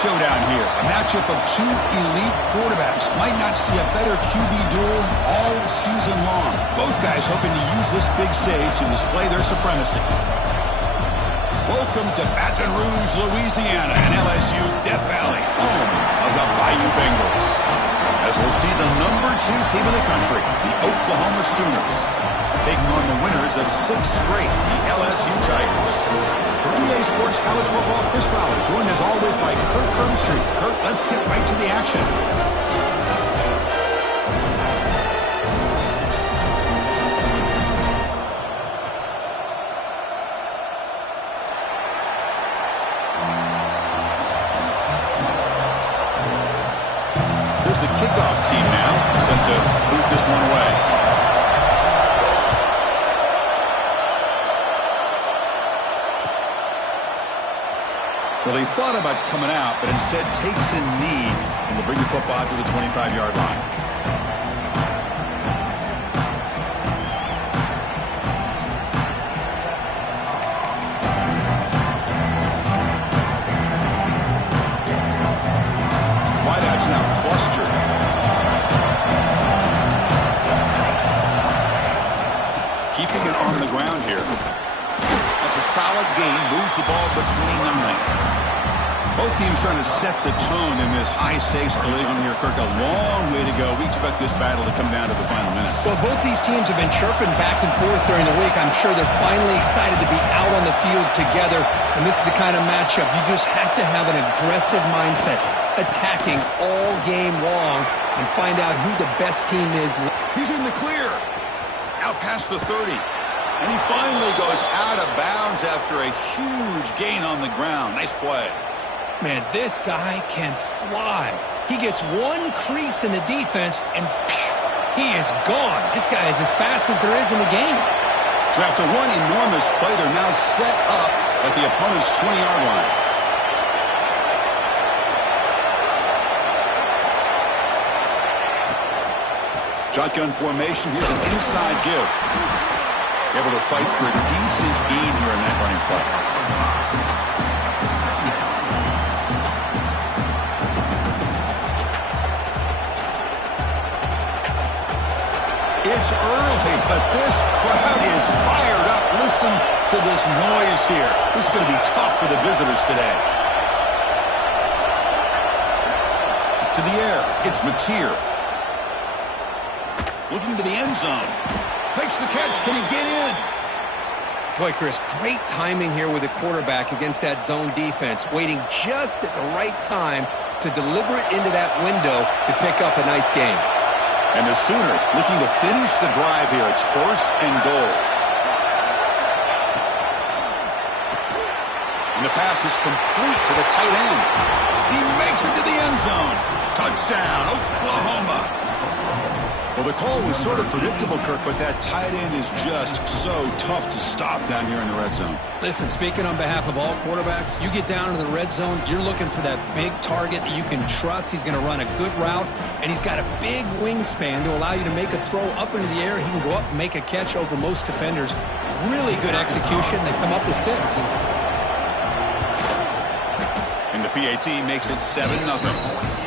showdown here. A matchup of two elite quarterbacks. Might not see a better QB duel all season long. Both guys hoping to use this big stage to display their supremacy. Welcome to Baton Rouge, Louisiana, and LSU's Death Valley, home of the Bayou Bengals. As we'll see the #2 team in the country, the Oklahoma Sooners, taking on the winners of 6 straight, the LSU Tigers. For EA Sports College Football, Chris Fowler, joined as always by Kirk Hermstreet. Kirk, let's get right to the action. There's the kickoff team now, sent to boot this one away. Well, he thought about coming out, but instead takes a knee and will bring the football to the 25-yard line. Wideouts now clustered. Keeping it on the ground here. That's a solid gain. Moves the ball to the 29. Both teams trying to set the tone in this high-stakes collision here, Kirk. A long way to go. We expect this battle to come down to the final minutes. Well, both these teams have been chirping back and forth during the week. I'm sure they're finally excited to be out on the field together. And this is the kind of matchup you just have to have an aggressive mindset, attacking all game long and find out who the best team is. He's in the clear. Out past the 30. And he finally goes out of bounds after a huge gain on the ground. Nice play. Man, this guy can fly. He gets one crease in the defense, and phew, he is gone. This guy is as fast as there is in the game. So after one enormous play, they're now set up at the opponent's 20-yard line. Shotgun formation. Here's an inside give. Able to fight for a decent gain here in that running play. It's early, but this crowd is fired up. Listen to this noise here. This is going to be tough for the visitors today. To the air, it's Mateer. Looking to the end zone. Makes the catch. Can he get in? Boy, Chris, great timing here with the quarterback against that zone defense, waiting just at the right time to deliver it into that window to pick up a nice gain. And the Sooners looking to finish the drive here. It's 1st and goal. And the pass is complete to the tight end. He makes it to the end zone. Touchdown, Oklahoma. Well, the call was sort of predictable, Kirk, but that tight end is just so tough to stop down here in the red zone. Listen, speaking on behalf of all quarterbacks, you get down to the red zone, you're looking for that big target that you can trust. He's going to run a good route, and he's got a big wingspan to allow you to make a throw up into the air. He can go up and make a catch over most defenders. Really good execution. They come up with 6. And the PAT makes it 7-0.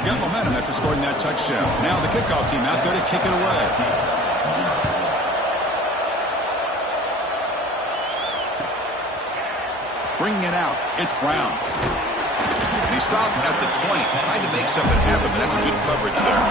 Got momentum after scoring that touchdown. Now the kickoff team out there to kick it away. Bringing it out, it's Brown. And he stopped at the 20, trying to make something happen, but that's good coverage there.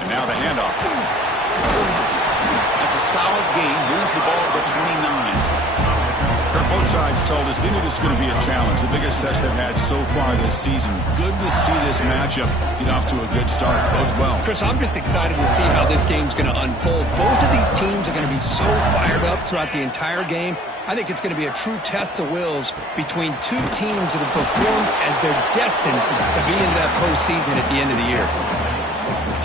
And now the handoff. That's a solid gain. Moves the ball to the 29. Both sides told us they knew this was going to be a challenge. The biggest test they've had so far this season. Good to see this matchup get off to a good start. Bodes well. Chris, I'm just excited to see how this game's going to unfold. Both of these teams are going to be so fired up throughout the entire game. I think it's going to be a true test of wills between two teams that have performed as they're destined to be in that postseason at the end of the year.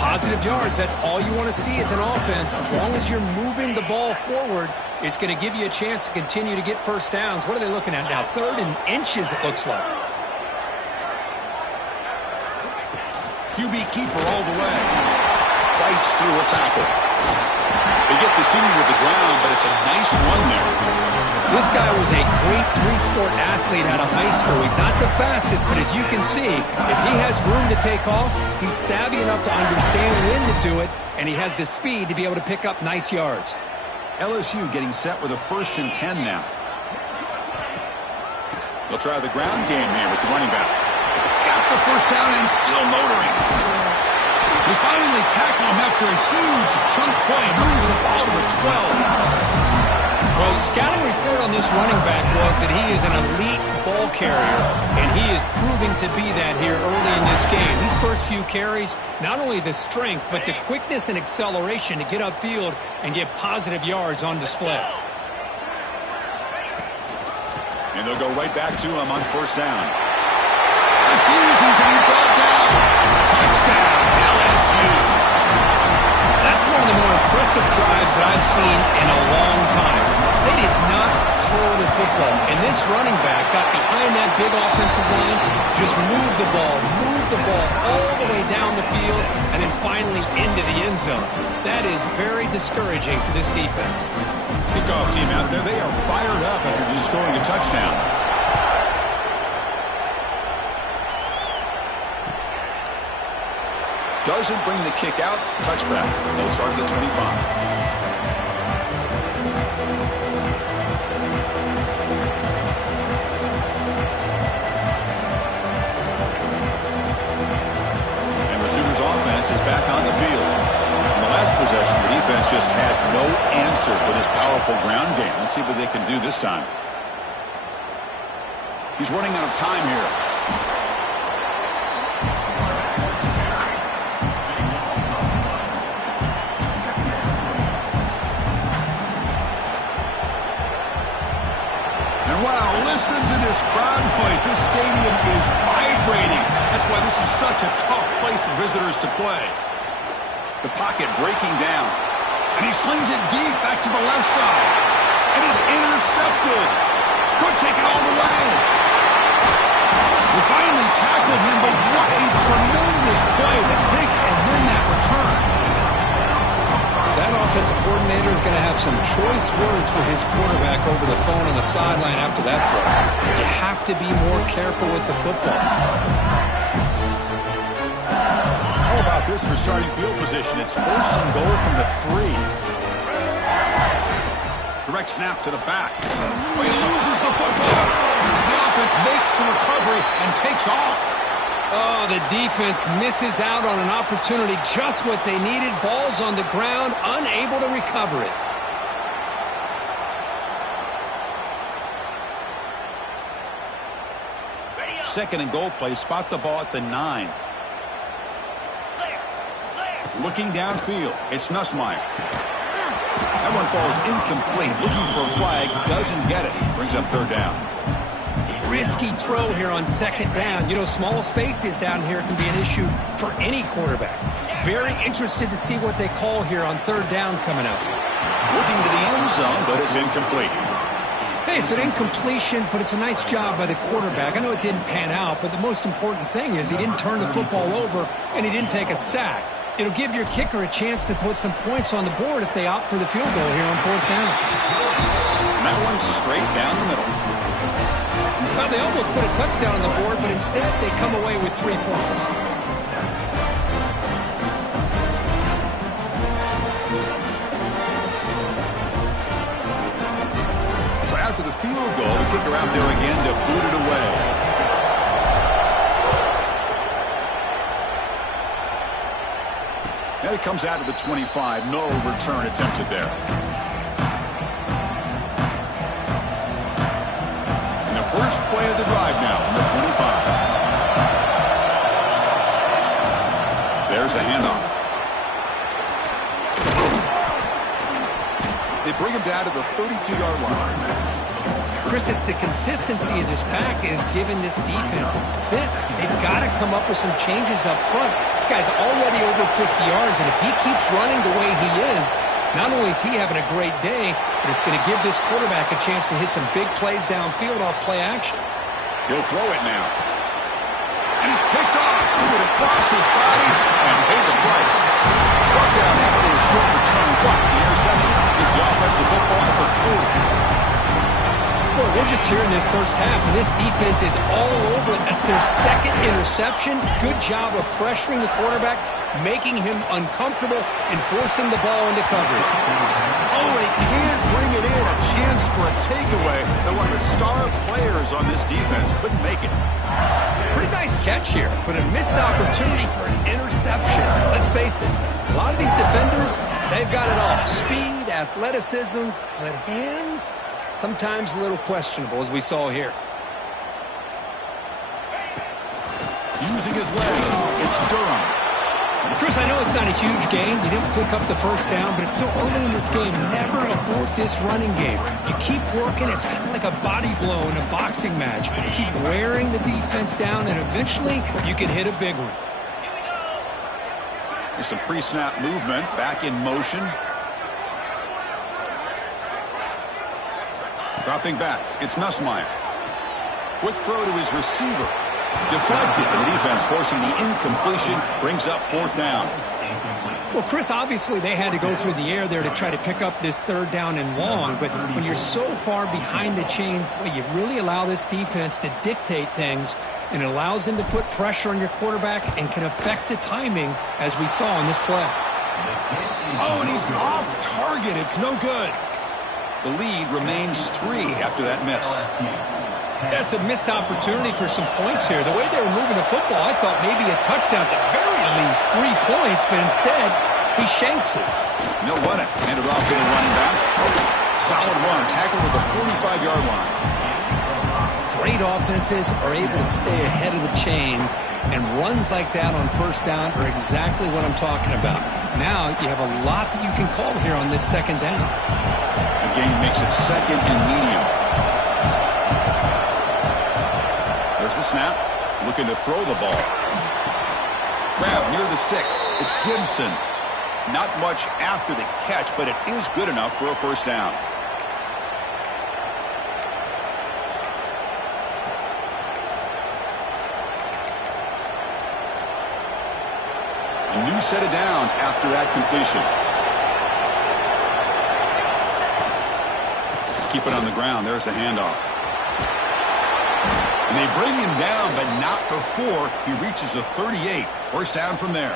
Positive yards, that's all you want to see as an offense. As long as you're moving the ball forward, it's going to give you a chance to continue to get first downs. What are they looking at now? 3rd and inches, it looks like. QB keeper all the way. Fights through a tackle. They get the senior with the ground, but it's a nice run there. This guy was a great three-sport athlete out of high school. He's not the fastest, but as you can see, if he has room to take off, he's savvy enough to understand when to do it, and he has the speed to be able to pick up nice yards. LSU getting set with a 1st and 10 now. They'll try the ground game here with the running back. Got the first down and still motoring. We finally tackle him after a huge chunk play. Moves the ball to the 12. Well, the scouting report on this running back was that he is an elite ball carrier, and he is proving to be that here early in this game. These first few carries, not only the strength, but the quickness and acceleration to get upfield and get positive yards on display. And they'll go right back to him on 1st down. Refusing to be brought down. Touchdown, LSU. That's one of the more impressive drives that I've seen in a long time. They did not throw the football, and this running back got behind that big offensive line, just moved the ball all the way down the field, and then finally into the end zone. That is very discouraging for this defense. Kickoff team out there, they are fired up after just scoring a touchdown. Doesn't bring the kick out. Touchback. They'll start at the 25. Offense is back on the field. In the last possession, the defense just had no answer for this powerful ground game. Let's see what they can do this time. He's running out of time here. And wow, listen to this crowd noise. This stadium is vibrating. That's why this is such a tough place for visitors to play. The pocket breaking down. And he slings it deep back to the left side. And is intercepted. Could take it all the way. We finally tackle him, but what a tremendous play. The pick and then that return. That offensive coordinator is going to have some choice words for his quarterback over the phone on the sideline after that throw. You have to be more careful with the football. How about this for starting field position? It's 1st and goal from the 3. Direct snap to the back. Oh, he loses the football. The offense makes the recovery and takes off. Oh, the defense misses out on an opportunity, just what they needed. Ball's on the ground, unable to recover it. Second and goal play. Spot the ball at the 9. Looking downfield. It's Nussmeier. That one falls incomplete. Looking for a flag. Doesn't get it. Brings up 3rd down. Risky throw here on 2nd down. You know, small spaces down here can be an issue for any quarterback. Very interested to see what they call here on 3rd down coming up. Looking to the end zone, but it's incomplete. Hey, it's an incompletion, but it's a nice job by the quarterback. I know it didn't pan out, but the most important thing is he didn't turn the football over and he didn't take a sack. It'll give your kicker a chance to put some points on the board if they opt for the field goal here on 4th down. And that one's straight down the middle. Well, they almost put a touchdown on the board, but instead they come away with 3 points. So after the field goal, the kicker out there again to boot it away. Now he comes out to the 25. No return attempted there. First play of the drive now from the 25. There's the handoff. They bring him down to the 32-yard line. Chris, it's the consistency of this pack is giving this defense fits. They've got to come up with some changes up front. This guy's already over 50 yards, and if he keeps running the way he is, not only is he having a great day, but it's going to give this quarterback a chance to hit some big plays downfield off play action. He'll throw it now. And he's picked off. Threw it across his body and paid the price. Brought down after a short return. But the interception gets the offensive football at the 40. Boy, we're just here in this first half, and this defense is all over it. That's their second interception. Good job of pressuring the quarterback, making him uncomfortable, and forcing the ball into coverage. Oh, they can't bring it in. A chance for a takeaway. But one of the star players on this defense couldn't make it. Pretty nice catch here, but a missed opportunity for an interception. Let's face it, a lot of these defenders, they've got it all. Speed, athleticism, but hands, sometimes a little questionable, as we saw here. Using his legs, it's Durham. Chris, I know it's not a huge gain. You didn't pick up the first down, but it's still early in this game. Never abort this running game. You keep working. It's kind of like a body blow in a boxing match. You keep wearing the defense down, and eventually you can hit a big one. There's some pre-snap movement. Back in motion. Dropping back. It's Nussmeier. Quick throw to his receiver. Deflected, and the defense forcing the incompletion, brings up fourth down. Well, Chris, obviously they had to go through the air there to try to pick up this third down and long, but when you're so far behind the chains, boy, you really allow this defense to dictate things, and it allows them to put pressure on your quarterback and can affect the timing, as we saw in this play. Oh, and he's off target. It's no good. The lead remains 3 after that miss. That's a missed opportunity for some points here. The way they were moving the football, I thought maybe a touchdown, at the very least 3 points, but instead, he shanks it. No run it. Handed off to the running back. Solid run. Tackled at the 45-yard line. Great offenses are able to stay ahead of the chains, and runs like that on first down are exactly what I'm talking about. Now, you have a lot that you can call here on this second down. The game makes it second and medium. There's the snap. Looking to throw the ball. Grab near the sticks. It's Gibson. Not much after the catch, but it is good enough for a first down. A new set of downs after that completion. Keep it on the ground. There's the handoff. And they bring him down, but not before he reaches the 38. First down from there.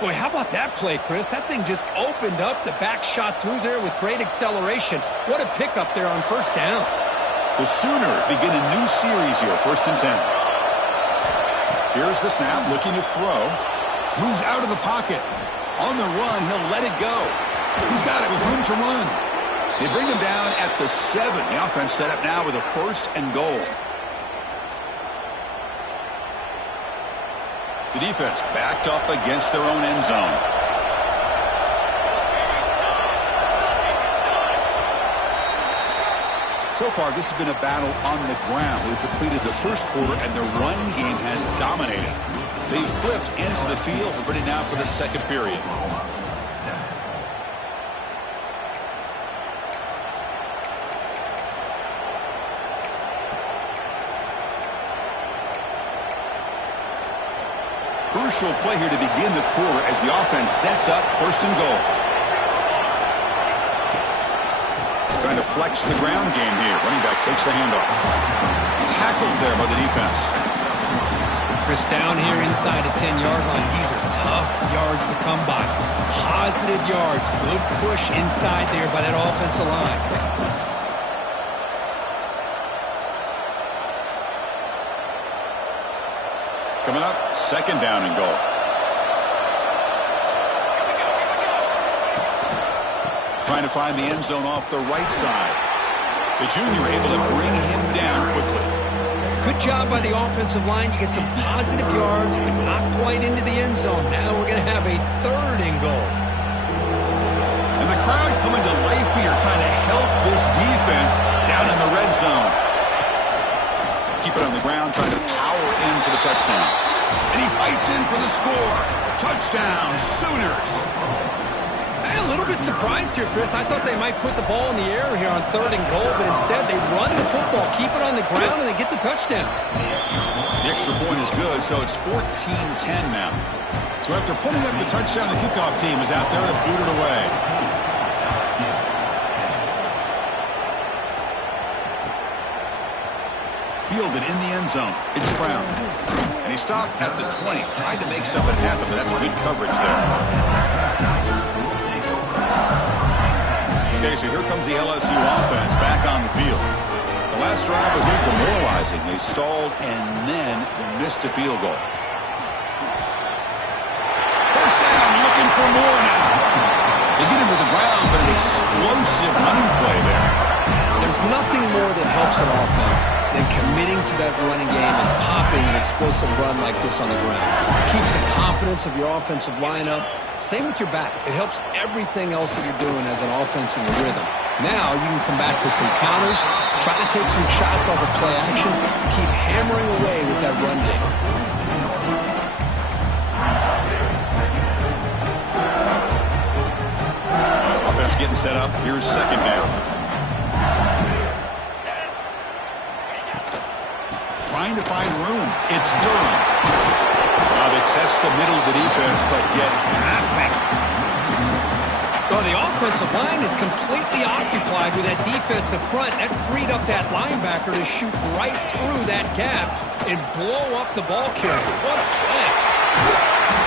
Boy, how about that play, Chris? That thing just opened up. The back shot through there with great acceleration. What a pickup there on first down. The Sooners begin a new series here, 1st and 10. Here's the snap, looking to throw. Moves out of the pocket. On the run, he'll let it go. He's got it with room to run. They bring him down at the 7. The offense set up now with a 1st and goal. The defense backed up against their own end zone. So far, this has been a battle on the ground. We've completed the first quarter, and the run game has dominated. They've flipped into the field. We're ready now for the second period. Crucial play here to begin the quarter as the offense sets up 1st and goal. Trying to flex the ground game here. Running back takes the handoff. Tackled there by the defense. Chris, down here inside the 10-yard line, these are tough yards to come by. Positive yards. Good push inside there by that offensive line. Coming up, 2nd down and goal. Trying to find the end zone off the right side. The junior able to bring him down quickly. Good job by the offensive line. You get some positive yards, but not quite into the end zone. Now we're going to have a 3rd and goal. And And the crowd coming to life here, trying to help this defense down in the red zone. Keep it on the ground, trying to power in for the touchdown. And he fights in for the score. Touchdown, Sooners. A little bit surprised here, Chris. I thought they might put the ball in the air here on 3rd and goal, but instead they run the football, keep it on the ground, and they get the touchdown. The extra point is good, so it's 14-10 now. So after putting up the touchdown, the kickoff team is out there to boot it away. Fielded in the end zone. It's Brown. And he stopped at the 20. Tried to make something happen, but that's good coverage there. Okay, so here comes the LSU offense back on the field. The last drive was demoralizing. They stalled and then missed a field goal. First down, looking for more now. They get him to the ground, but an explosive running play there. There's nothing more that helps an offense than committing to that running game and popping an explosive run like this on the ground. It keeps the confidence of your offensive lineup. Same with your back. It helps everything else that you're doing as an offense in your rhythm. Now you can come back with some counters, try to take some shots off of play action, keep hammering away with that run game. Offense getting set up. Here's second down. Trying to find room. It's Durham. They test the middle of the defense, but get nothing. Well, the offensive line is completely occupied with that defensive front. That freed up that linebacker to shoot right through that gap and blow up the ball carrier. What a play.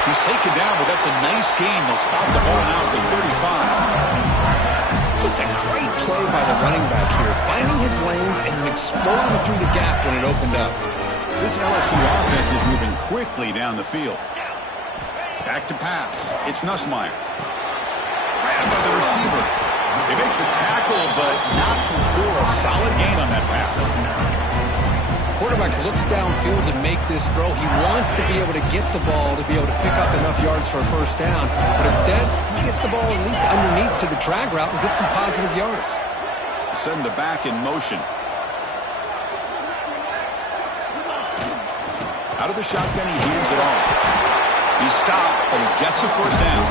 He's taken down, but that's a nice gain. They'll spot the ball now at the 35. Just a great play by the running back here, finding his lanes and then exploding through the gap when it opened up. This LSU offense is moving quickly down the field. Back to pass. It's Nussmeier. Grabbed by the receiver. They make the tackle, but not before a solid gain on that pass. Quarterback looks downfield to make this throw. He wants to be able to get the ball to be able to pick up enough yards for a first down, but instead he gets the ball at least underneath to the drag route and gets some positive yards. Send the back in motion. Out of the shotgun, he hands it off. He stopped, but he gets a first down.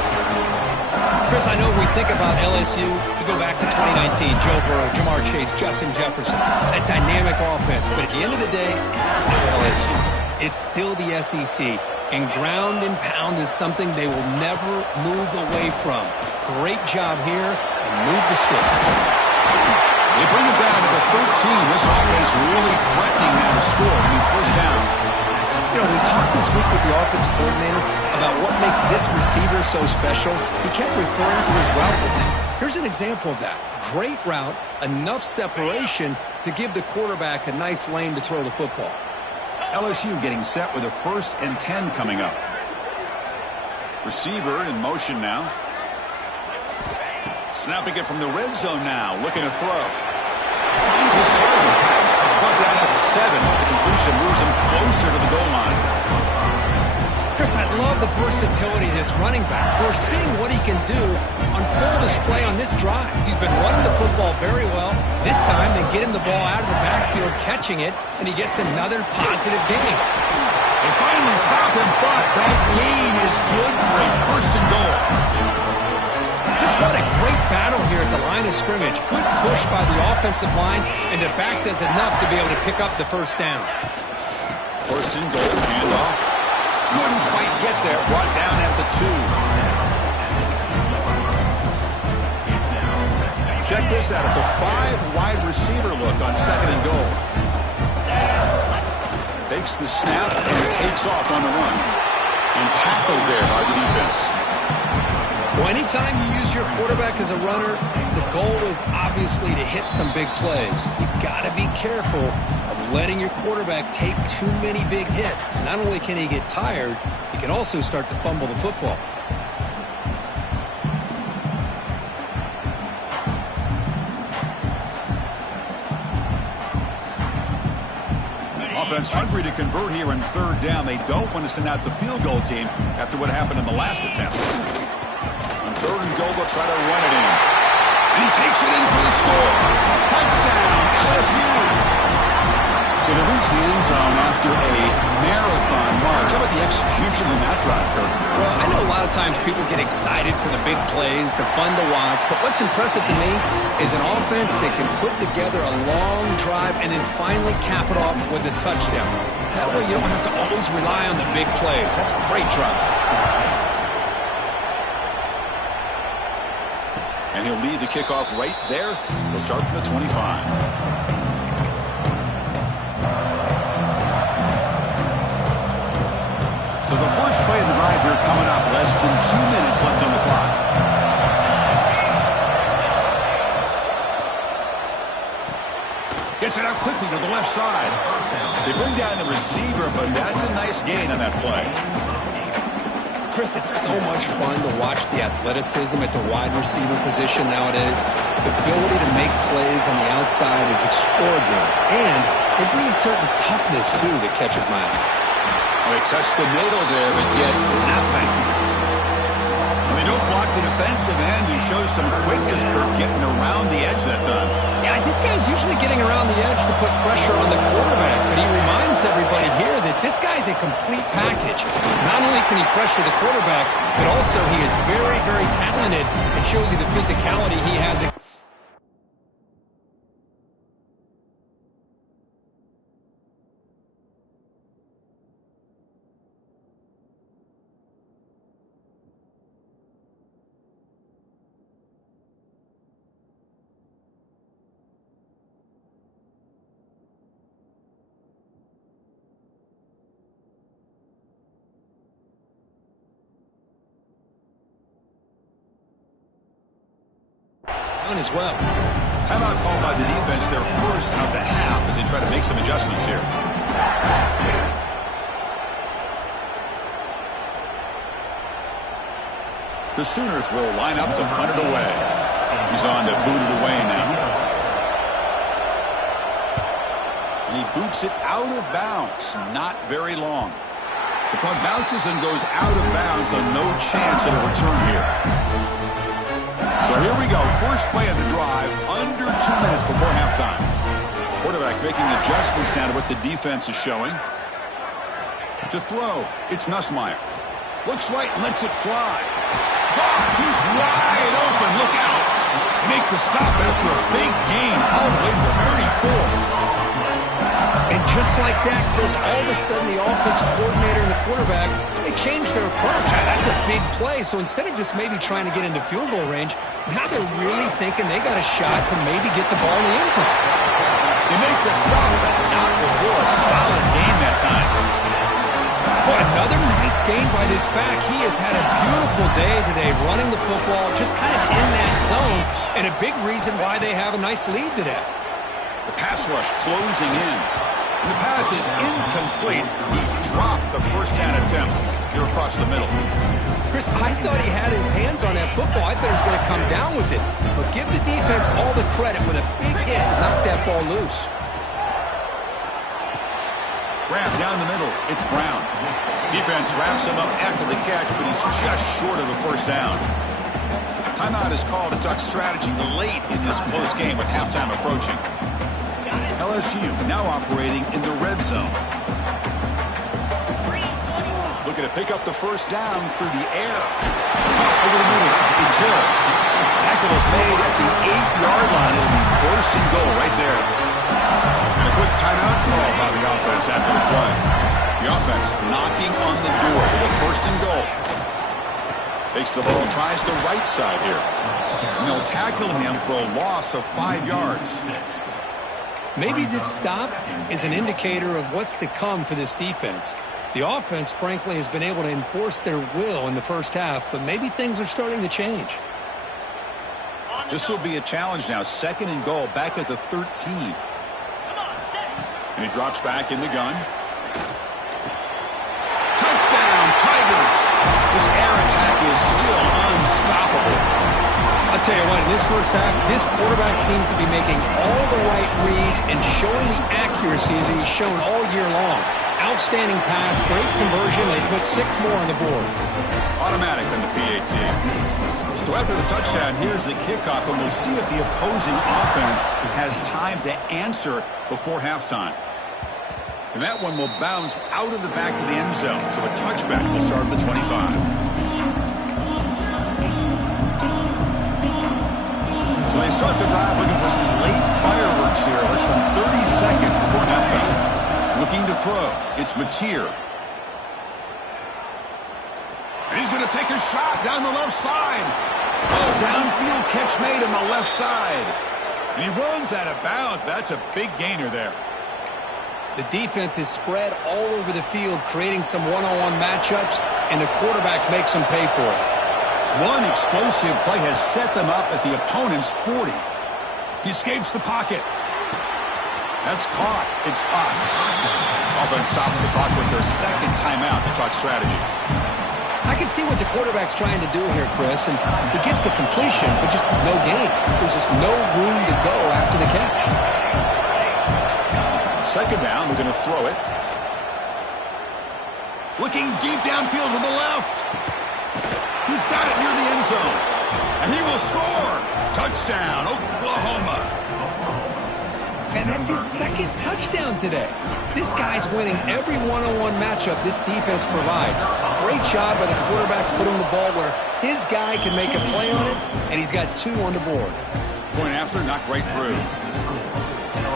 Chris, I know we think about LSU. We go back to 2019, Joe Burrow, Jamar Chase, Justin Jefferson, that dynamic offense. But at the end of the day, it's still LSU. It's still the SEC. And ground and pound is something they will never move away from. Great job here, and move the sticks. They bring it down to the 13. This offense really threatening now to score. I mean, first down. You know, we talked this week with the offensive coordinator about what makes this receiver so special. He kept referring to his route with him. Here's an example of that. Great route, enough separation to give the quarterback a nice lane to throw the football. LSU getting set with a 1st and 10 coming up. Receiver in motion now. Snapping it from the red zone now. Looking to throw. Finds his target. Brought down at the 7. The completion moves him closer to the goal line. Chris, I love the versatility of this running back. We're seeing what he can do on full display on this drive. He's been running the football very well. This time they get him the ball out of the backfield, catching it, and he gets another positive gain. They finally stop him, but that gain is good for a 1st and goal. Just what a great battle here at the line of scrimmage. Good push by the offensive line, and the back does enough to be able to pick up the first down. 1st and goal, handoff. Couldn't quite get there. Brought down at the 2. Check this out. It's a 5-wide receiver look on 2nd and goal. Takes the snap and takes off on the run. And tackled there by the defense. Well, anytime you use your quarterback as a runner, the goal is obviously to hit some big plays. You've got to be careful of letting your quarterback take too many big hits. Not only can he get tired, he can also start to fumble the football. Offense hungry to convert here in 3rd down. They don't want to send out the field goal team after what happened in the last attempt. On Third and goal, they'll try to run it in. And he takes it in for the score. Touchdown, LSU. So they reach the end zone after a marathon march. How about the execution in that drive, Kirk? Well, I know a lot of times people get excited for the big plays. They're fun to watch. But what's impressive to me is an offense that can put together a long drive and then finally cap it off with a touchdown. That way you don't have to always rely on the big plays. That's a great drive. And he'll lead the kickoff right there. He'll start from the 25. So the first play of the drive here coming up. Less than 2 minutes left on the clock. Gets it out quickly to the left side. They bring down the receiver, but that's a nice gain on that play. Chris, it's so much fun to watch the athleticism at the wide receiver position nowadays. The ability to make plays on the outside is extraordinary. And they bring a certain toughness, too, that catches my eye. They test the middle there, but get nothing. When they don't block the defensive end, he shows some quickness, Kirk, getting around the edge that time. Yeah, this guy's usually getting around the edge to put pressure on the quarterback, but he reminds everybody here that this guy's a complete package. Not only can he pressure the quarterback, but also he is very, very talented and shows you the physicality he has. As well. Timeout called by the defense, their first of the half, as they try to make some adjustments here. The Sooners will line up to punt it away. He's on to boot it away now. And he boots it out of bounds. Not very long. The punt bounces and goes out of bounds, so no chance of a return here. So here we go. First play of the drive, under 2 minutes before halftime. Quarterback making adjustments down to what the defense is showing. To throw, it's Nussmeier. Looks right and lets it fly. Caught, he's wide open. Look out. They make the stop after a big gain all the way to the 34. And just like that, Chris, all of a sudden the offensive coordinator and the quarterback, they changed their approach. That's a big play. So instead of just maybe trying to get into field goal range, now they're really thinking they got a shot to maybe get the ball in the end zone. They make the stop, but not before a solid gain that time. Well, another nice gain by this back. He has had a beautiful day today running the football, just kind of in that zone, and a big reason why they have a nice lead today. The pass rush closing in. And the pass is incomplete. He dropped the first down attempt here across the middle. Chris, I thought he had his hands on that football. I thought he was going to come down with it. But give the defense all the credit with a big hit to knock that ball loose. Grab down the middle. It's Brown. Defense wraps him up after the catch, but he's just short of a first down. Timeout is called to talk strategy late in this close game with halftime approaching. LSU now operating in the red zone. Looking to pick up the first down through the air. Over the middle, it's Hill. Tackle is made at the 8-yard line. It'll be first and goal right there. And a quick timeout call by the offense after the play. The offense knocking on the door with a first and goal. Takes the ball, tries the right side here. And they'll tackle him for a loss of 5 yards. Maybe this stop is an indicator of what's to come for this defense. The offense, frankly, has been able to enforce their will in the first half, but maybe things are starting to change. This will be a challenge now. Second and goal, back at the 13. And he drops back in the gun. Touchdown, Tigers! This air attack is still unstoppable. I'll tell you what, in this first half, this quarterback seems to be making all the right reads and showing the accuracy that he's shown all year long. Outstanding pass, great conversion. They put 6 more on the board. Automatic on the PAT. So after the touchdown, here's the kickoff, and we'll see if the opposing offense has time to answer before halftime. And that one will bounce out of the back of the end zone. So a touchback will start at the 25. So they start the drive looking for some late fireworks here. Less than 30 seconds before halftime. Looking to throw. It's Ncaa. And he's going to take a shot down the left side. Oh, downfield catch made on the left side. And he runs out of bounds. That's a big gainer there. The defense is spread all over the field, creating some one-on-one matchups, and the quarterback makes them pay for it. One explosive play has set them up at the opponent's 40. He escapes the pocket. That's caught. It's Spots. Offense stops the clock with their second timeout to talk strategy. I can see what the quarterback's trying to do here, Chris, and he gets the completion, but just no gain. There's just no room to go after the catch. Second down, we're going to throw it. Looking deep downfield to the left. He's got it near the end zone. And he will score. Touchdown, Oklahoma. And that's his second touchdown today. This guy's winning every one-on-one matchup this defense provides. Great job by the quarterback putting the ball where his guy can make a play on it, and he's got 2 on the board. Point after, knocked right through.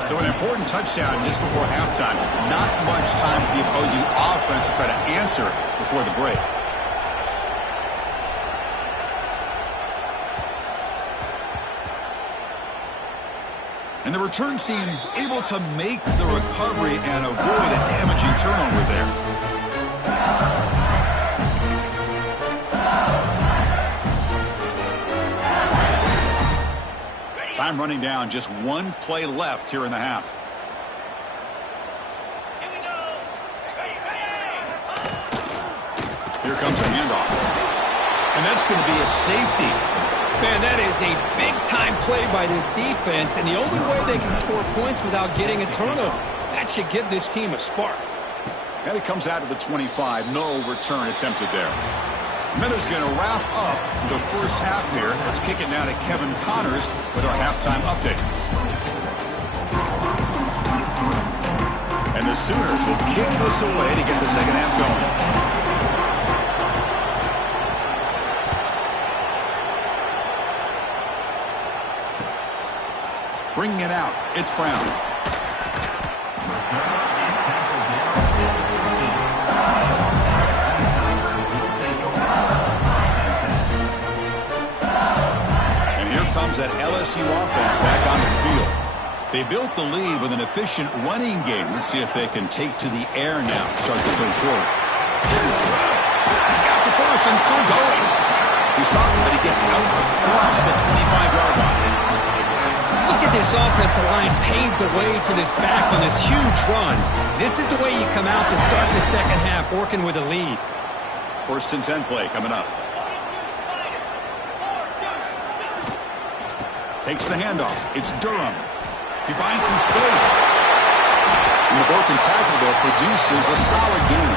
So an important touchdown just before halftime. Not much time for the opposing offense to try to answer before the break. And the return team able to make the recovery and avoid a damaging turnover there. Time running down, just 1 play left here in the half. Here comes a handoff. And that's going to be a safety. Man, that is a big-time play by this defense, and the only way they can score points without getting a turnover. That should give this team a spark. And it comes out of the 25. No return attempted there. Miller's going to wrap up the first half here. Let's kick it now to Kevin Connors with our halftime update. And the Sooners will kick this away to get the second half going. Bringing it out, it's Brown. And here comes that LSU offense back on the field. They built the lead with an efficient running game. Let's see if they can take to the air now to start the third quarter. He's got the first and still going. He's talking, but he gets out across the 25-yard line. Look at this offensive line paved the way for this back on this huge run. This is the way you come out to start the second half, working with a lead. 1st and 10 play coming up. Takes the handoff. It's Durham. He finds some space. And the broken tackle there produces a solid gain.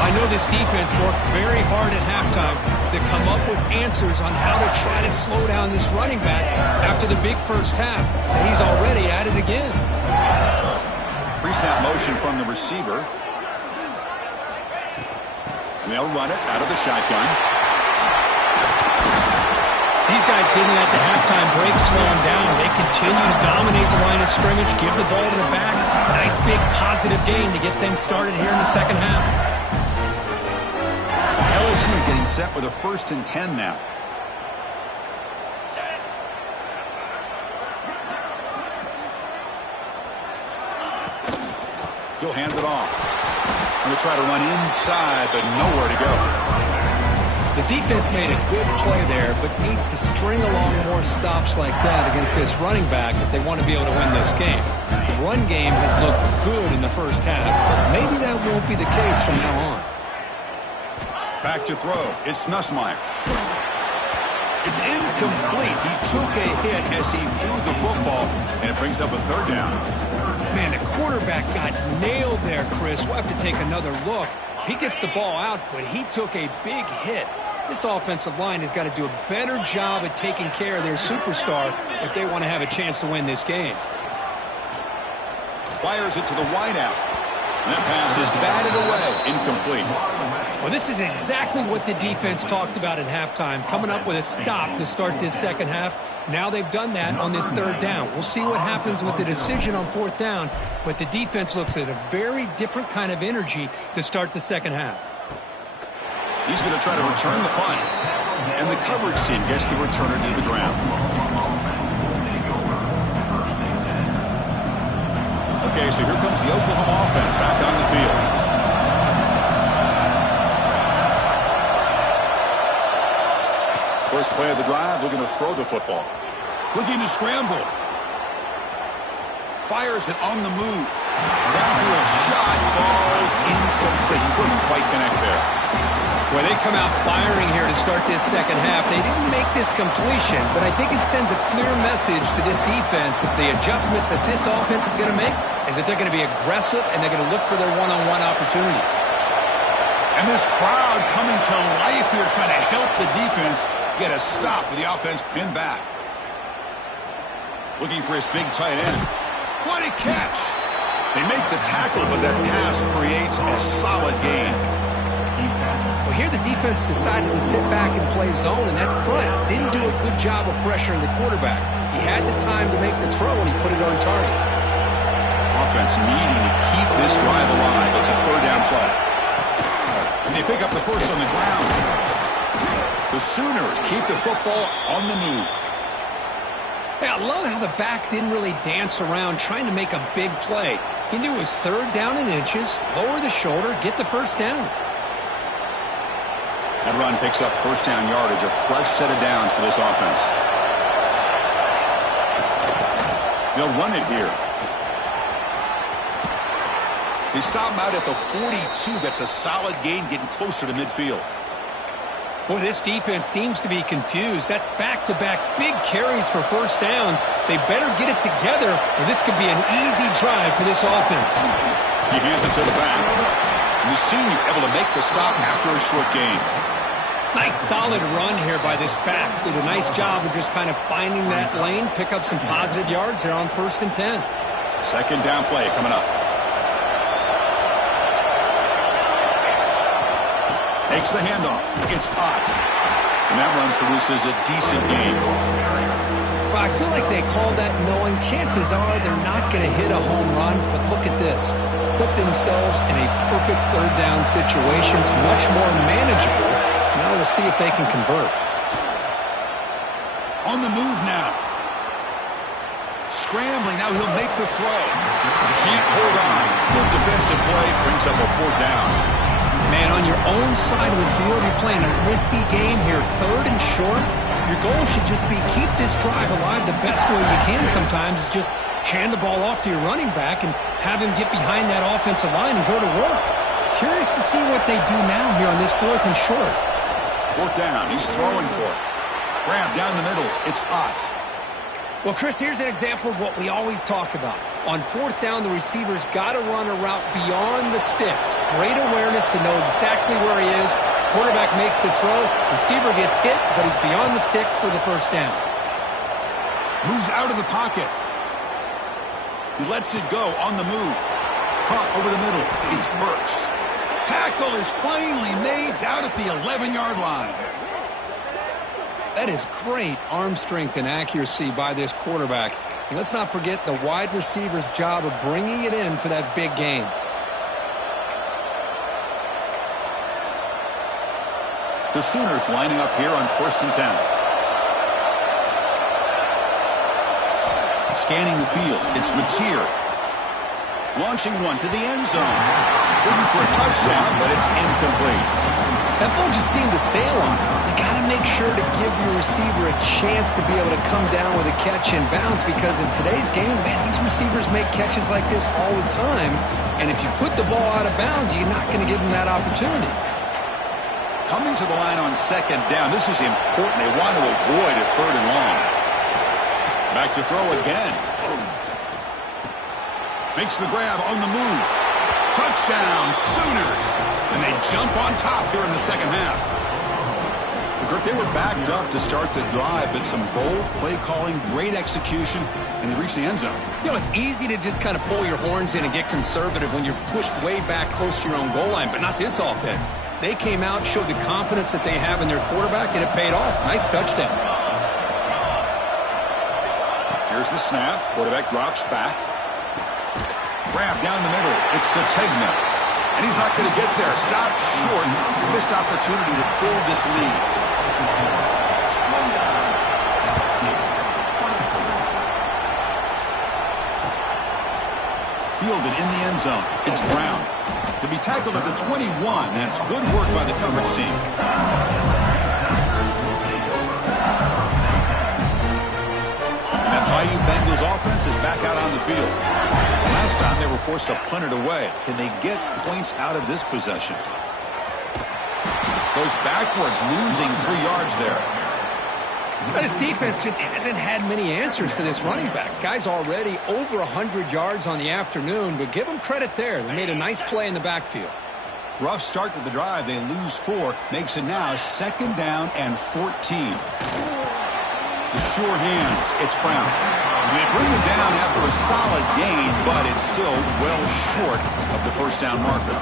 I know this defense worked very hard at halftime to come up with answers on how to try to slow down this running back after the big first half, and he's already at it again. Pre-snap motion from the receiver. And they'll run it out of the shotgun. These guys didn't let the halftime break slow them down. They continue to dominate the line of scrimmage, give the ball to the back. Nice big positive gain to get things started here in the second half. LSU getting set with a 1st and 10 now. He'll hand it off. Going to try to run inside, but nowhere to go. The defense made a good play there, but needs to string along more stops like that against this running back if they want to be able to win this game. The run game has looked good in the first half, but maybe that won't be the case from now on. Back to throw. It's Nussmeier. It's incomplete. He took a hit as he threw the football, and it brings up a 3rd down. Man, the quarterback got nailed there, Chris. We'll have to take another look. He gets the ball out, but he took a big hit. This offensive line has got to do a better job at taking care of their superstar if they want to have a chance to win this game. Fires it to the wideout. And that pass is batted away. Incomplete. Well, this is exactly what the defense talked about at halftime, coming up with a stop to start this second half. Now they've done that on this third down. We'll see what happens with the decision on fourth down, but the defense looks at a very different kind of energy to start the second half. He's going to try to return the punt. And the coverage team gets the returner to the ground. Okay, so here comes the Oklahoma offense back on the field. First play of the drive, looking to throw the football. Looking to scramble. Fires it on the move. Downfield shot falls incomplete. Couldn't quite connect there. Well, they come out firing here to start this second half. They didn't make this completion, but I think it sends a clear message to this defense that the adjustments that this offense is going to make is that they're going to be aggressive and they're going to look for their one-on-one opportunities. And this crowd coming to life here trying to help the defense get a stop with the offense pinned back. Looking for his big tight end. What a catch! They make the tackle, but that pass creates a solid gain. Well, here the defense decided to sit back and play zone, and that front didn't do a good job of pressuring the quarterback. He had the time to make the throw, and he put it on target. Offense needing to keep this drive alive. It's a third down play. And they pick up the first on the ground. The Sooners keep the football on the move. Hey, I love how the back didn't really dance around trying to make a big play. He knew it was third down in inches, lower the shoulder, get the first down. That run picks up first down yardage, a fresh set of downs for this offense. They'll run it here. They stop him out at the 42. That's a solid gain, getting closer to midfield. Boy, this defense seems to be confused. That's back-to-back big carries for first downs. They better get it together, or this could be an easy drive for this offense. He hands it to the back. And the senior able to make the stop after a short gain. Nice solid run here by this back. Did a nice job of just kind of finding that lane, pick up some positive yards there on 1st and 10. Second down play coming up. Takes the handoff. It's Potts. And that run produces a decent gain. Well, I feel like they called that knowing chances are they're not going to hit a home run, but look at this. Put themselves in a perfect third down situation. It's much more manageable. Now we'll see if they can convert. On the move now. Scrambling. Now he'll make the throw. Can't hold on. Good defensive play. Brings up a fourth down. Man, on your own side of the field, you're playing a risky game here. Third and short. Your goal should just be keep this drive alive the best way you can sometimes is just hand the ball off to your running back and have him get behind that offensive line and go to work. Curious to see what they do now here on this 4th and short. Fourth down. He's throwing for it. Grab down the middle. It's Potts. Well, Chris, here's an example of what we always talk about. On 4th down, the receiver's got to run a route beyond the sticks. Great awareness to know exactly where he is. Quarterback makes the throw. Receiver gets hit, but he's beyond the sticks for the first down. Moves out of the pocket. He lets it go on the move. Caught over the middle. It's Burks. Tackle is finally made down at the 11-yard line. That is great arm strength and accuracy by this quarterback. And let's not forget the wide receiver's job of bringing it in for that big gain. The Sooners lining up here on 1st and 10. Scanning the field. It's Mateer. Launching one to the end zone. Looking for a touchdown, but it's incomplete. That ball just seemed to sail on him. You got to make sure to give your receiver a chance to be able to come down with a catch and bounce because in today's game, man, these receivers make catches like this all the time. And if you put the ball out of bounds, you're not going to give them that opportunity. Coming to the line on 2nd down. This is important. They want to avoid a 3rd and long. Back to throw again. Makes the grab on the move. Touchdown, Sooners. And they jump on top here in the second half. Kirk, they were backed up to start the drive, but some bold play calling, great execution, and they reached the end zone. You know, it's easy to just kind of pull your horns in and get conservative when you're pushed way back close to your own goal line, but not this offense. They came out, showed the confidence that they have in their quarterback, and it paid off. Nice touchdown. Here's the snap. Quarterback drops back. Grab down the middle. It's Sategna. And he's not going to get there. Stopped short. Missed opportunity to pull this lead. Fielded in the end zone. It's Brown. To be tackled at the 21. That's good work by the coverage team. That Bayou Bengals offense is back out on the field. Last time they were forced to punt it away. Can they get points out of this possession? Goes backwards, losing 3 yards there. But his defense just hasn't had many answers for this running back. Guy's already over 100 yards on the afternoon, but give him credit there. They made a nice play in the backfield. Rough start to the drive. They lose 4. Makes it now 2nd down and 14. The sure hands. It's Brown. They bring him down after a solid gain, but it's still well short of the first down marker.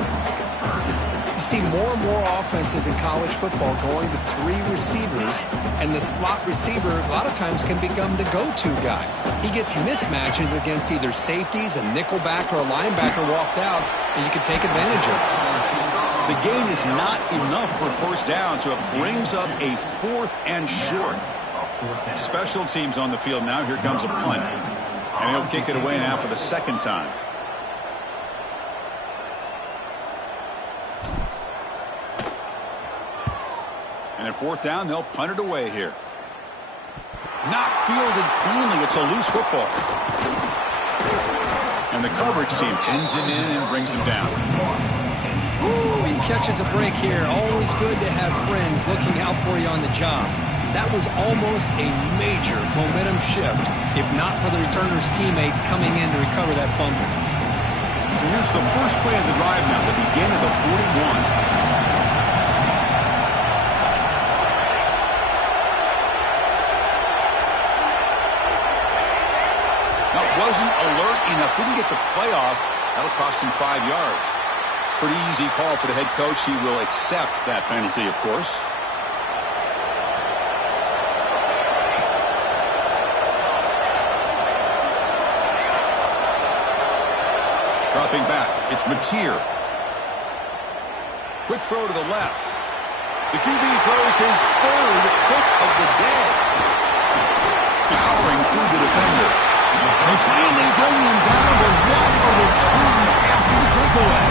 You see more and more offenses in college football going to 3 receivers, and the slot receiver a lot of times can become the go-to guy. He gets mismatches against either safeties, a nickelback, or a linebacker walked out, and you can take advantage of it. The gain is not enough for first down, so it brings up a 4th and short. Special teams on the field now. Here comes a punt. And he'll kick it away now for the 2nd time. And at 4th down, they'll punt it away here. Not fielded cleanly. It's a loose football. And the coverage team pins him in and brings him down. Ooh, he catches a break here. Always good to have friends looking out for you on the job. That was almost a major momentum shift, if not for the returner's teammate coming in to recover that fumble. So here's the first play of the drive now. They begin at the 41. Now, wasn't alert enough. Didn't get the play off. That'll cost him 5 yards. Pretty easy call for the head coach. He will accept that penalty, of course. Dropping back, it's Mateer. Quick throw to the left. The QB throws his 3rd pick of the day. Powering through the defender. They finally bring him down, but what a return after the takeaway.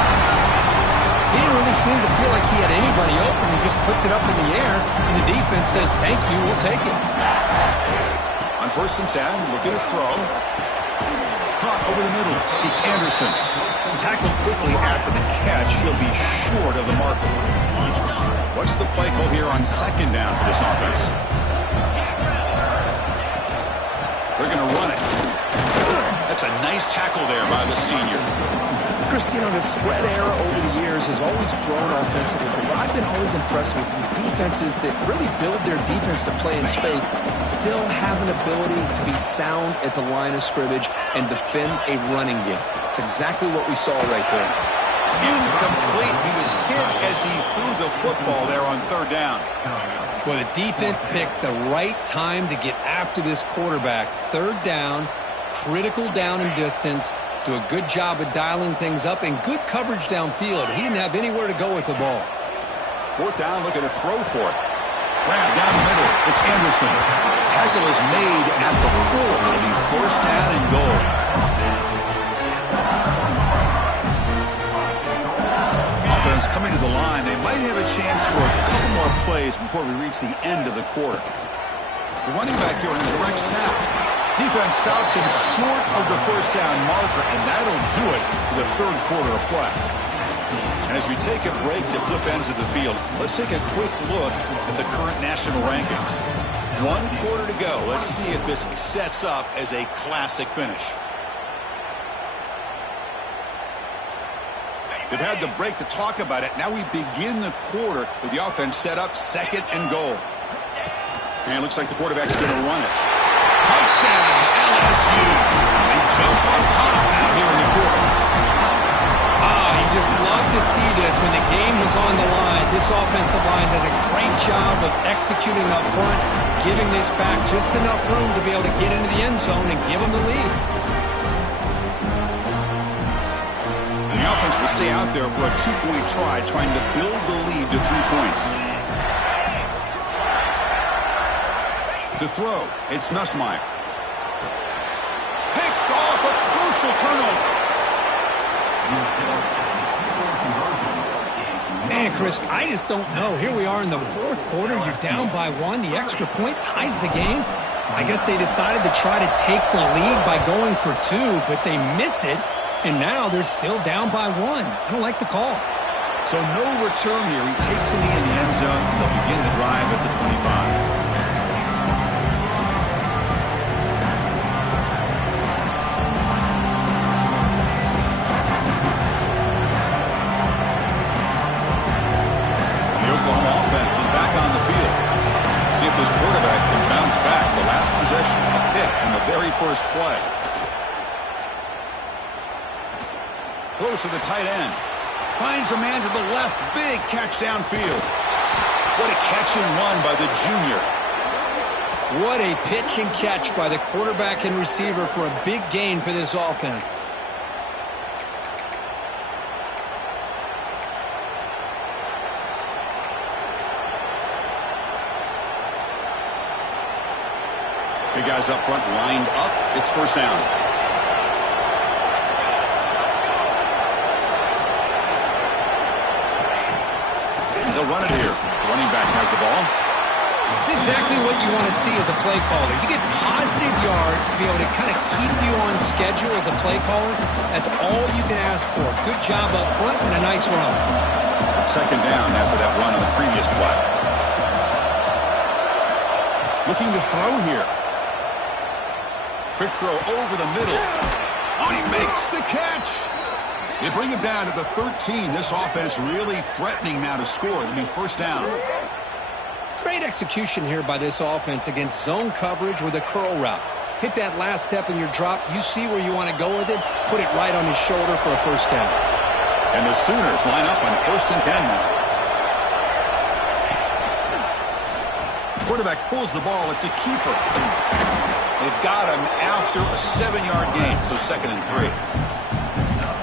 He didn't really seem to feel like he had anybody open. He just puts it up in the air, and the defense says, thank you, we'll take it. On 1st and 10, looking to throw. Caught over the middle. It's Anderson. Tackled quickly after the catch. He'll be short of the marker. What's the play call here on 2nd down for this offense? They're going to run it. That's a nice tackle there by the senior. Chris, you know, the spread era over the years has always grown offensively, but what I've been always impressed with defenses that really build their defense to play in space still have an ability to be sound at the line of scrimmage and defend a running game. It's exactly what we saw right there. Incomplete. He was hit as he threw the football there on 3rd down. Well, the defense picks the right time to get after this quarterback. 3rd down, critical down and distance. Do a good job of dialing things up and good coverage downfield. He didn't have anywhere to go with the ball. 4th down, looking to throw for it. Grab down the middle. It's Anderson. Tackle is made at the 4. It'll be 1st down and goal. Offense coming to the line. They might have a chance for a couple more plays before we reach the end of the quarter. The running back here on a direct snap. Defense stops him short of the 1st down marker, and that'll do it for the 3rd quarter of play. And as we take a break to flip ends of the field, let's take a quick look at the current national rankings. 1 quarter to go. Let's see if this sets up as a classic finish. They've had the break to talk about it. Now we begin the quarter with the offense set up 2nd and goal. And it looks like the quarterback's going to run it. Touchdown, LSU. They jump on top now here in the quarter. You just love to see this when the game is on the line. This offensive line does a great job of executing up front, giving this back just enough room to be able to get into the end zone and give them the lead. And the offense will stay out there for a 2-point try, trying to build the lead to 3 points. To throw, it's Nussmeier. Picked off, a crucial turnover. Man, Chris, I just don't know. Here we are in the 4th quarter. You're down by 1. The extra point ties the game. I guess they decided to try to take the lead by going for 2, but they miss it, and now they're still down by 1. I don't like the call. So no return here. He takes it in the end zone, and they'll begin the drive at the 25. This quarterback can bounce back. The last possession, a pick in the very first play. Close to the tight end. Finds a man to the left. Big catch downfield. What a catch and run by the junior. What a pitch and catch by the quarterback and receiver for a big gain for this offense. Big guys up front lined up. It's first down. They'll run it here. The running back has the ball. It's exactly what you want to see as a play caller. You get positive yards to be able to kind of keep you on schedule as a play caller. That's all you can ask for. Good job up front and a nice run. Second down after that run on the previous play. Looking to throw here. Quick throw over the middle. Oh, he makes the catch. They bring him down to the 13. This offense really threatening now to score. It'll be first down. Great execution here by this offense against zone coverage with a curl route. Hit that last step in your drop. You see where you want to go with it. Put it right on his shoulder for a first down. And the Sooners line up on 1st and 10 now. Quarterback pulls the ball. It's a keeper. They've got him after a 7-yard gain, so 2nd and 3.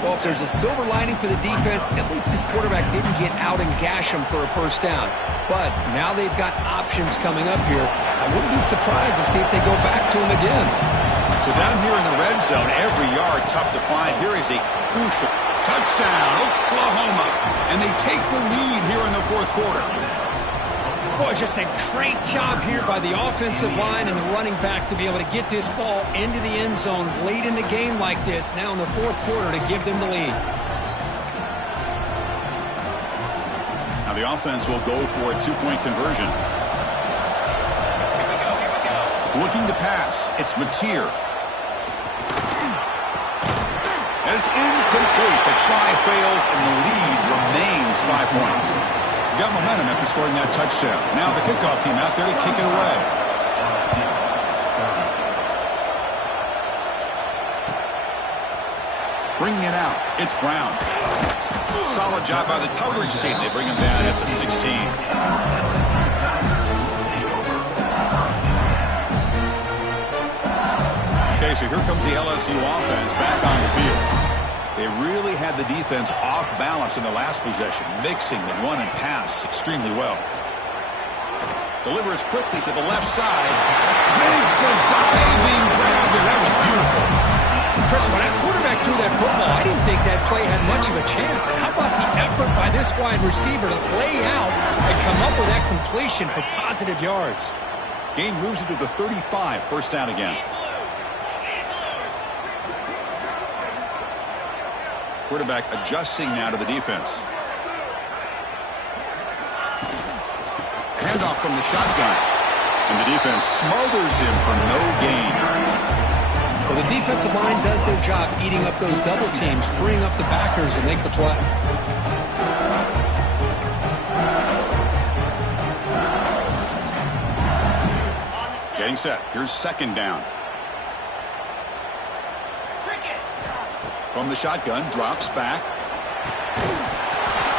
Well, if there's a silver lining for the defense, at least this quarterback didn't get out and gash him for a first down. But now they've got options coming up here. I wouldn't be surprised to see if they go back to him again. So down here in the red zone, every yard tough to find. Here is a crucial touchdown, Oklahoma. And they take the lead here in the 4th quarter. Boy, just a great job here by the offensive line and the running back to be able to get this ball into the end zone late in the game like this, now in the 4th quarter, to give them the lead. Now the offense will go for a 2-point conversion. Looking to pass. It's Mateer. And it's incomplete. The try fails, and the lead remains 5 points. Got momentum after scoring that touchdown. Now the kickoff team out there to kick it away. Bringing it out, it's Brown. Solid job by the coverage team. They bring him down at the 16. Okay, so here comes the LSU offense back on the field. They really had the defense off balance in the last possession, mixing the run and pass extremely well. Delivers quickly to the left side. Makes a diving grab there. That was beautiful. Chris, when that quarterback threw that football, I didn't think that play had much of a chance. And how about the effort by this wide receiver to lay out and come up with that completion for positive yards? Game moves into the 35, first down again. Quarterback adjusting now to the defense. Handoff from the shotgun. And the defense smothers him for no gain. Well, the defensive line does their job eating up those double teams, freeing up the backers to make the play. Getting set. Here's second down. From the shotgun, drops back.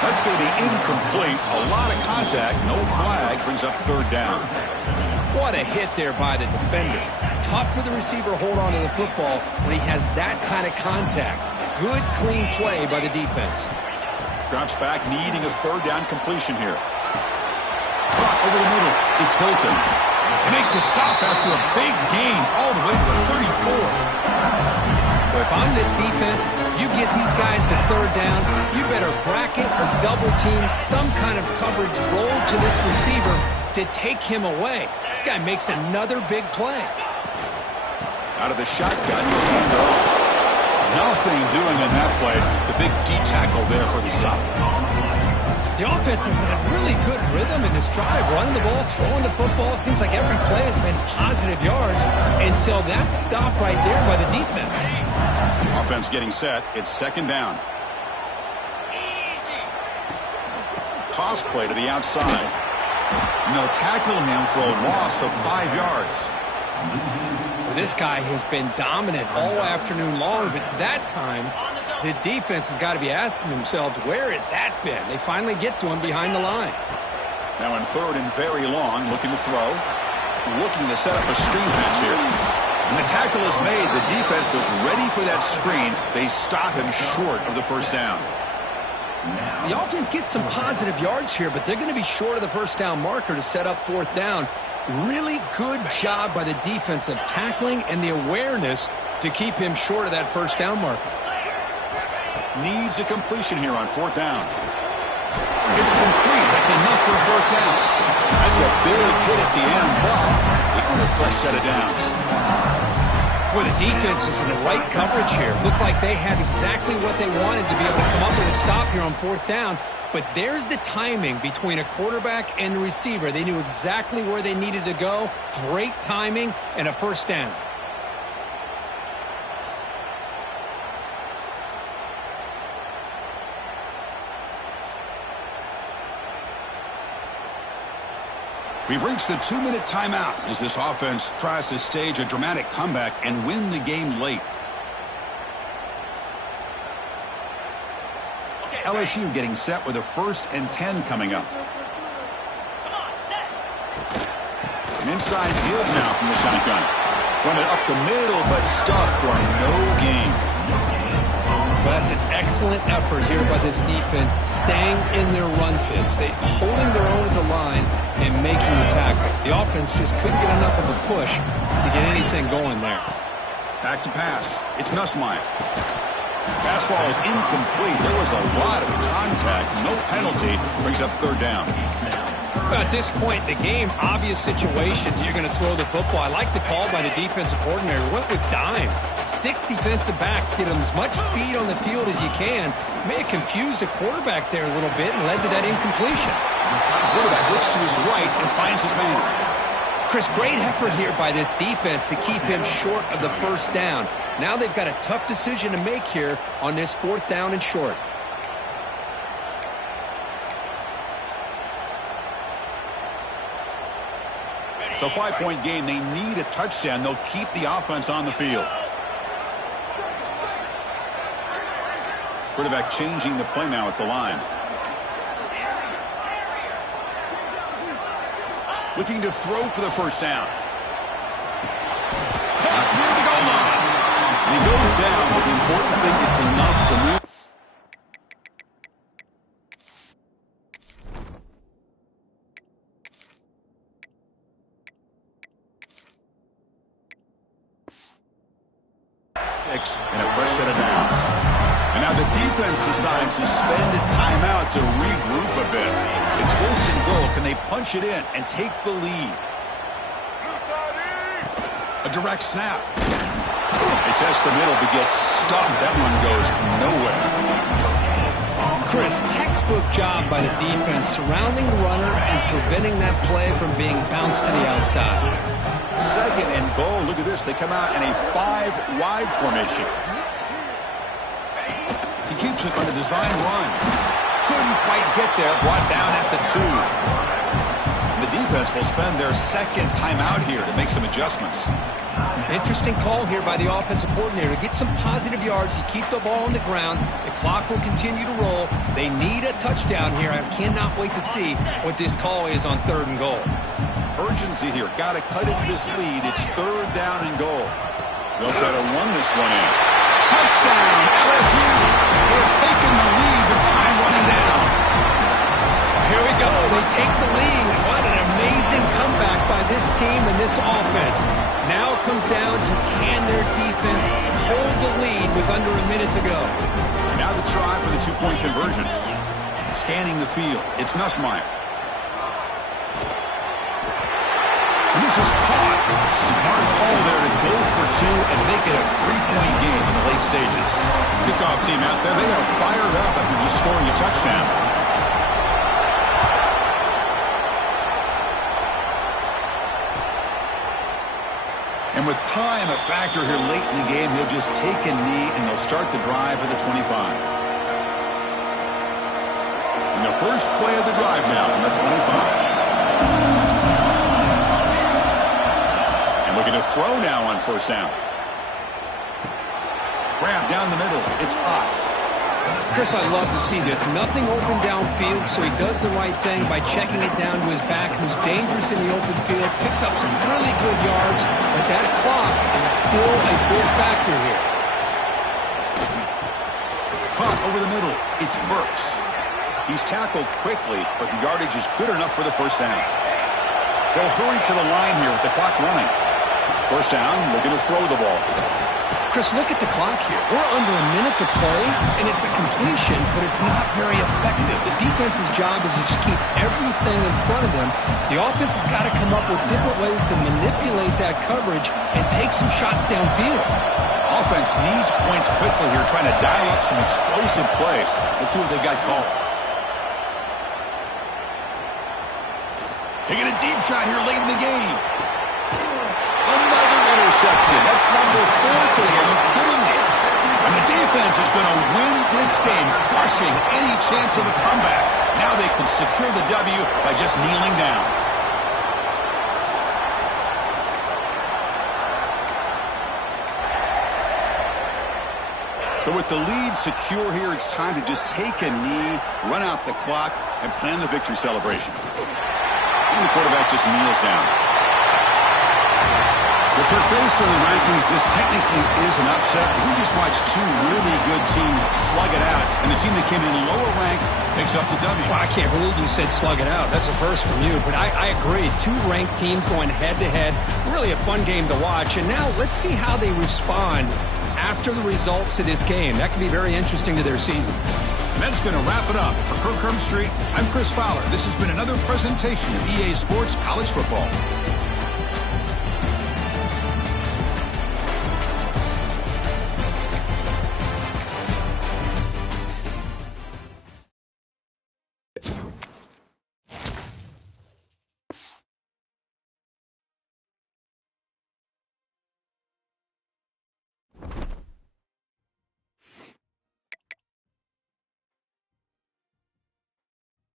That's going to be incomplete. A lot of contact. No flag. Brings up third down. What a hit there by the defender. Tough for the receiver to hold on to the football when he has that kind of contact. Good, clean play by the defense. Drops back, needing a third down completion here. Caught over the middle. It's Hilton. They make the stop after a big gain all the way to the 34. If I'm this defense, you get these guys to third down, you better bracket or double team some kind of coverage roll to this receiver to take him away. This guy makes another big play. Out of the shotgun, hand off. Nothing doing in that play. The big D tackle there for the stop. The offense is in a really good rhythm in this drive, running the ball, throwing the football. Seems like every play has been positive yards until that stop right there by the defense. Offense getting set. It's second down. Toss play to the outside. And they'll tackle him for a loss of 5 yards. Well, this guy has been dominant all afternoon long, but that time the defense has got to be asking themselves, where has that been? They finally get to him behind the line. Now in third and very long, looking to throw. Looking to set up a screen pass here. When the tackle is made, the defense was ready for that screen. They stop him short of the first down. The offense gets some positive yards here, but they're going to be short of the first down marker to set up fourth down. Really good job by the defense of tackling and the awareness to keep him short of that first down marker. Needs a completion here on fourth down. It's complete. That's enough for a first down. That's a big hit at the end, but they earn a fresh set of downs. Boy, the defense is in the right coverage here. Looked like they had exactly what they wanted to be able to come up with a stop here on fourth down. But there's the timing between a quarterback and the receiver. They knew exactly where they needed to go. Great timing and a first down. We've reached the 2-minute timeout as this offense tries to stage a dramatic comeback and win the game late. LSU getting set with a 1st and 10 coming up. An inside give now from the shotgun. Run it up the middle, but stuffed for no gain. Well, that's an excellent effort here by this defense, staying in their run fits. They holding their own at the line and making the tackle. The offense just couldn't get enough of a push to get anything going there. Back to pass. It's Nussmeier. Pass ball is incomplete. There was a lot of contact. No penalty. Brings up third down. Well, at this point in the game, obvious situations, you're going to throw the football. I like the call by the defensive coordinator. Went with dime. 6 defensive backs, get them as much speed on the field as you can. May have confused the quarterback there a little bit and led to that incompletion. The quarterback looks to his right and finds his man. Chris, great effort here by this defense to keep him short of the first down. Now they've got a tough decision to make here on this fourth down and short. So 5-point game, they need a touchdown. They'll keep the offense on the field. Quarterback changing the play now at the line. Looking to throw for the first down. Caught near the goal line. And he goes down, but the important thing is enough to move. And a fresh set of downs. And now the defense decides to spend a timeout to regroup a bit. It's 1st and goal. Can they punch it in and take the lead? A direct snap. They test the middle but get stuffed. That one goes nowhere. Chris, textbook job by the defense surrounding the runner and preventing that play from being bounced to the outside. 2nd and goal. Look at this. They come out in a 5-wide formation. He keeps it on the design run. Couldn't quite get there. Brought down at the 2. The defense will spend their 2nd timeout here to make some adjustments. Interesting call here by the offensive coordinator. Get some positive yards. You keep the ball on the ground. The clock will continue to roll. They need a touchdown here. I cannot wait to see what this call is on 3rd and goal. Urgency here. Got to cut into this lead. It's 3rd down and goal. They'll try to run this one in. Touchdown, LSU. They've taken the lead with time running down. Here we go. They take the lead. What an amazing comeback by this team and this offense. Now it comes down to can their defense hold the lead with under a minute to go. Now the try for the 2-point conversion. Scanning the field. It's Nussmeier. And this is caught. Smart call there to go for 2 and make it a 3-point game in the late stages. Kickoff team out there. They are fired up after just scoring a touchdown. And with time a factor here late in the game, he'll just take a knee and they'll start the drive at the 25. And the first play of the drive now from the 25. And looking to throw now on 1st down. Grab down the middle. It's Ott. Chris, I love to see this. Nothing open downfield, so he does the right thing by checking it down to his back, who's dangerous in the open field, picks up some really good yards, but that clock is still a big factor here. Caught over the middle. It's Burks. He's tackled quickly, but the yardage is good enough for the 1st down. They'll hurry to the line here with the clock running. 1st down, looking to throw the ball. Chris, look at the clock here. We're under a minute to play, and it's a completion, but it's not very effective. The defense's job is to just keep everything in front of them. The offense has got to come up with different ways to manipulate that coverage and take some shots downfield. Offense needs points quickly here, trying to dial up some explosive plays. Let's see what they've got called. Taking a deep shot here late in the game. Another interception. That's number 4 today. Are you kidding me? And the defense is going to win this game, crushing any chance of a comeback. Now they can secure the W by just kneeling down. So with the lead secure here, it's time to just take a knee, run out the clock, and plan the victory celebration. And the quarterback just kneels down. But based on the rankings, this technically is an upset. We just watched 2 really good teams slug it out, and the team that came in lower ranked picks up the W. Well, I can't believe you said slug it out. That's a first from you, but I agree. 2 ranked teams going head-to-head. Really a fun game to watch, and now let's see how they respond after the results of this game. That could be very interesting to their season. And that's going to wrap it up. For Kirk Herbstreit, I'm Chris Fowler. This has been another presentation of EA Sports College Football.